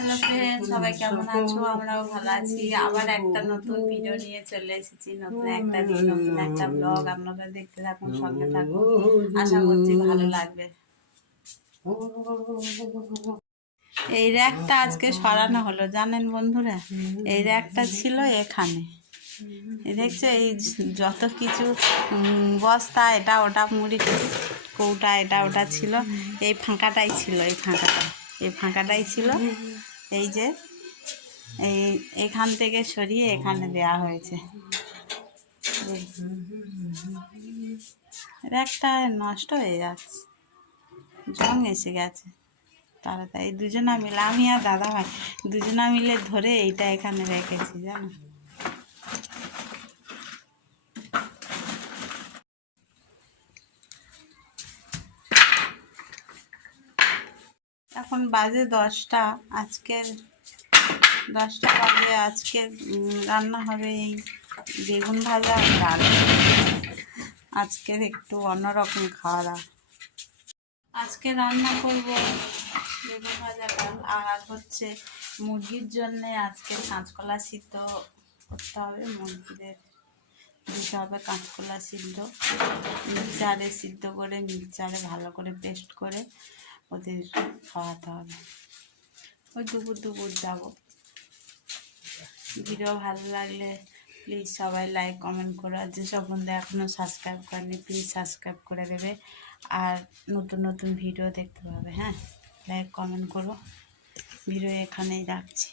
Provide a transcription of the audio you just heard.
Hello friend, সবাই কেমন আছো? আমরাও ভালো আছি। আবার একটা নতুন ভিডিও নিয়ে চলে এসেছি। নতুন একটা দিন, নতুন একটা ব্লগ। আপনারা দেখতে থাকুন, সঙ্গে থাকুন, আশা করছি ভালো লাগবে। এই র্যাকটা আজকে সরানো হলো, জানেন বন্ধুরা। এই র্যাকটা ছিল এখানে, দেখছো এই যত কিছু বস্তা, এটা ওটা, মুড়ি কৌটা, এটা ওটা ছিল। এই ফাঁকাটাই ছিল, এই ফাঁকাটাই ছিল। এই যে এখান থেকে সরিয়ে এখানে দেয়া হয়েছে। একটা নষ্ট হয়ে যাচ্ছে, জং এসে গেছে তাড়াতাড়ি। দুজনা মিলে, আমি আর দাদা ভাই দুজনা মিলে ধরে এইটা এখানে রেখেছি, জানো। এখন বাজে 10টা। আজকের 10টা বাজে। আজকে রান্না হবে এই বেগুন ভাজা, ডাল। আজকের একটু অন্যরকম খাওয়া দাওয়া। আজকে রান্না করব বেগুন ভাজা, ডাল। আর হচ্ছে মুরগির জন্যে আজকে কাঁচকলা সিদ্ধ করতে হবে। মুরগিদের দিতে হবে কাঁচকলা সিদ্ধ, মিক্সচারে সিদ্ধ করে, মিক্সচারে ভালো করে পেস্ট করে ওদের খাওয়াতে হবে। ওই দুপুর যাবো। ভিডিও ভালো লাগলে প্লিজ সবাই লাইক কমেন্ট করো। আর যেসব বন্ধু এখনও সাবস্ক্রাইব করেনি প্লিজ সাবস্ক্রাইব করে দেবে। আর নতুন নতুন ভিডিও দেখতে পাবে। হ্যাঁ, লাইক কমেন্ট করো। ভিডিও এখানেই রাখছি।